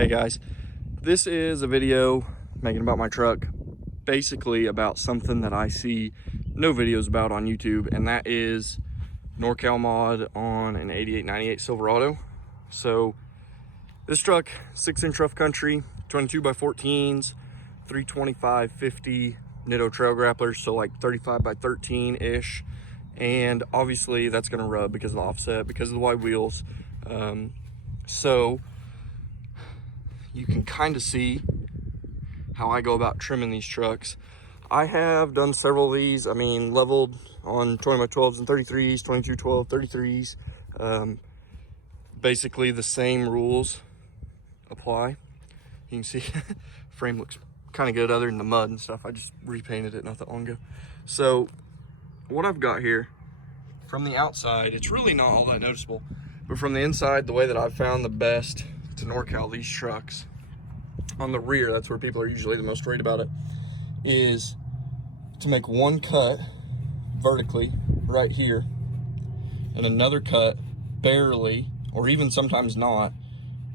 Hey guys, this is a video making about my truck, basically about something that I see no videos about on YouTube, and that is NorCal mod on an 88-98 Silverado. So this truck, 6-inch rough country, 22x14s, 325/50 Nitto trail grapplers, so like 35x13-ish. And obviously that's gonna rub because of the offset, because of the wide wheels. So you can kind of see how I go about trimming these trucks. I have done several of these. I mean, leveled on 20x12s and 33s, 22/12, 33s. Basically the same rules apply. You can see frame looks kind of good other than the mud and stuff. I just repainted it not that long ago. So what I've got here from the outside, it's really not all that noticeable, but from the inside, the way that I've found the best to NorCal these trucks, on the rear, that's where people are usually the most worried about it, is to make one cut vertically right here and another cut barely, or even sometimes not,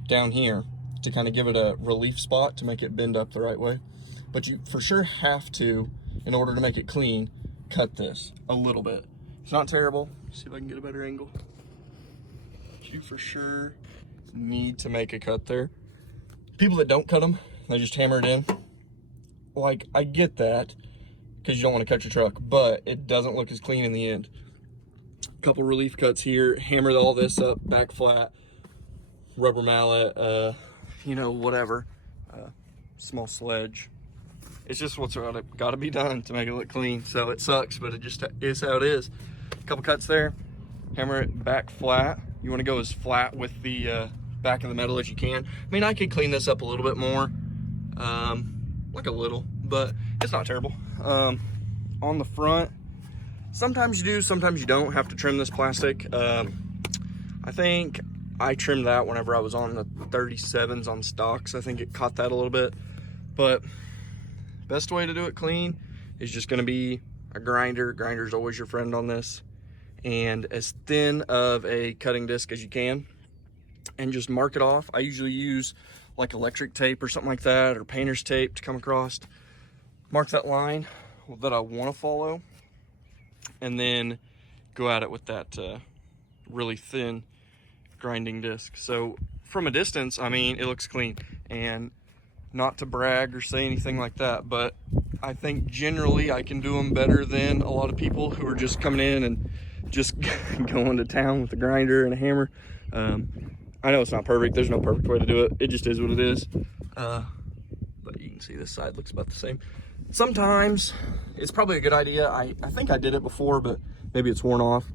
down here to kind of give it a relief spot to make it bend up the right way. But you for sure have to, in order to make it clean, cut this a little bit. It's not terrible. See if I can get a better angle. You for sure need to make a cut there. People that don't cut them, they just hammer it in. Like, I get that because you don't want to cut your truck, but it doesn't look as clean in the end. A couple relief cuts here, hammer all this up, back flat, rubber mallet, you know, whatever, small sledge. It's just what's got to be done to make it look clean. So it sucks, but it just is how it is. A couple cuts there, hammer it back flat. You want to go as flat with the back of the metal as you can. I mean, I could clean this up a little bit more, like a little, but it's not terrible. On the front, sometimes you do, sometimes you don't have to trim this plastic. I think I trimmed that whenever I was on the 37s on stocks. I think it caught that a little bit, but best way to do it clean is just going to be a grinder. Grinder's always your friend on this, and as thin of a cutting disc as you can, and just mark it off. I usually use like electric tape or something like that, or painter's tape to come across, mark that line that I want to follow, and then go at it with that really thin grinding disc. So from a distance, I mean, it looks clean, and not to brag or say anything like that, but I think generally I can do them better than a lot of people who are just coming in and just going to town with a grinder and a hammer. I know it's not perfect. There's no perfect way to do it. It just is what it is. But you can see this side looks about the same. Sometimes it's probably a good idea. I think I did it before, but maybe it's worn off,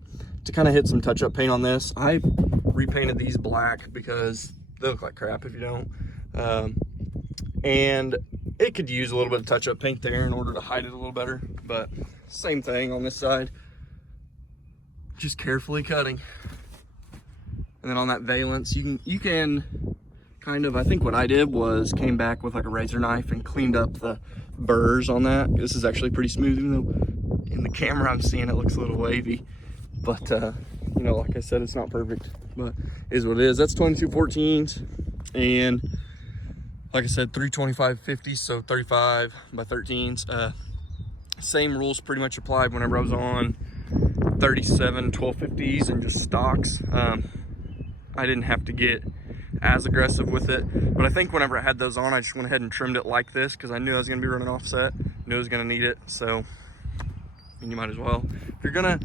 to kind of hit some touch-up paint on this. I repainted these black because they look like crap if you don't. And it could use a little bit of touch-up paint there in order to hide it a little better, but same thing on this side. Just carefully cutting. And then on that valance, you can kind of, I think what I did was came back with like a razor knife and cleaned up the burrs on that. This is actually pretty smooth, even though in the camera I'm seeing it looks a little wavy. But you know, like I said, it's not perfect, but it is what it is. That's 22/14s, and like I said, 325/50, so 35x13s. Same rules pretty much applied whenever I was on 37 1250s and just stocks. I didn't have to get as aggressive with it, but I think whenever I had those on, I just went ahead and trimmed it like this because I knew I was going to be running offset, knew I was going to need it. So I mean, you might as well, if you're gonna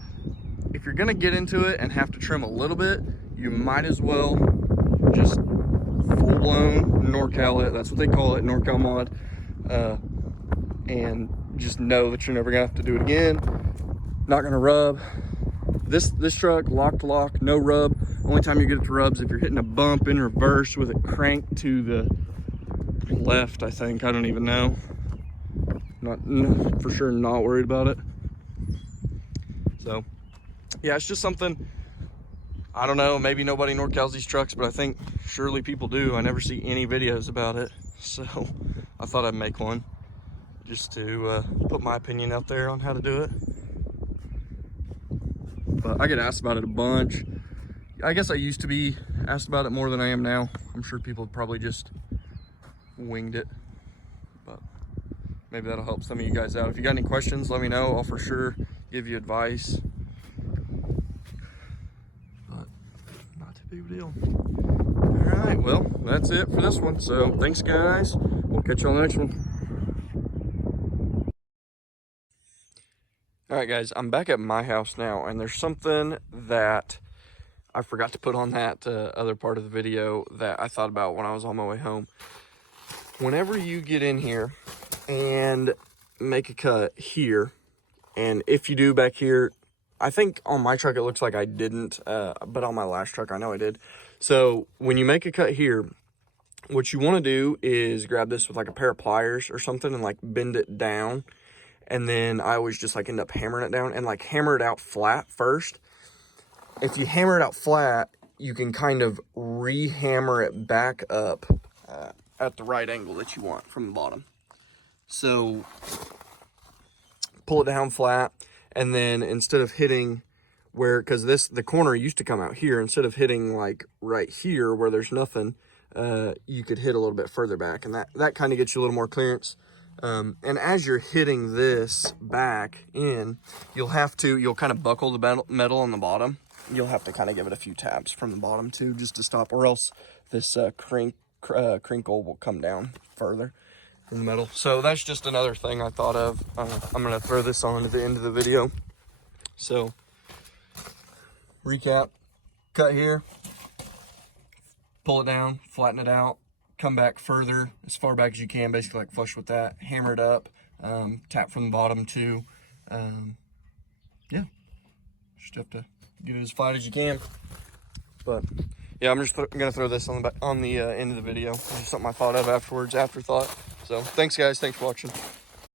get into it and have to trim a little bit, you might as well just full-blown NorCal it. That's what they call it, NorCal mod, and just know that you're never gonna have to do it again. Not gonna rub. This truck, lock to lock, no rub. Only time you get it to rubs if you're hitting a bump in reverse with it cranked to the left, I think. I don't even know. Not for sure, not worried about it. So yeah, it's just something, I don't know, maybe nobody NorCals these trucks, but I think surely people do. I never see any videos about it, so I thought I'd make one just to put my opinion out there on how to do it. But I get asked about it a bunch. I guess I used to be asked about it more than I am now. I'm sure people probably just winged it, but maybe that'll help some of you guys out. If you got any questions, let me know. I'll for sure give you advice, but not too big of a deal. All right, well, that's it for this one. So thanks, guys. We'll catch you on the next one. All right, guys, I'm back at my house now, and there's something that I forgot to put on that other part of the video that I thought about when I was on my way home. Whenever you get in here and make a cut here, and if you do back here, I think on my truck it looks like I didn't, but on my last truck I know I did. So when you make a cut here, what you want to do is grab this with like a pair of pliers or something and like bend it down. And then I always just like end up hammering it down and like hammer it out flat first. If you hammer it out flat, you can kind of re-hammer it back up at the right angle that you want from the bottom. So pull it down flat, and then instead of hitting where, because the corner used to come out here, instead of hitting like right here where there's nothing, you could hit a little bit further back, and that kind of gets you a little more clearance. And as you're hitting this back in, you'll kind of buckle the metal on the bottom. You'll have to kind of give it a few taps from the bottom too, just to stop, or else this crinkle will come down further in the metal. So that's just another thing I thought of. I'm going to throw this on at the end of the video. So recap, cut here, pull it down, flatten it out, come back further, as far back as you can, basically like flush with that, hammer it up, tap from the bottom too. Yeah, just have to get it as flat as you can. But yeah, I'm just gonna throw this on the end of the video. It's just something I thought of afterwards, afterthought. So thanks, guys. Thanks for watching.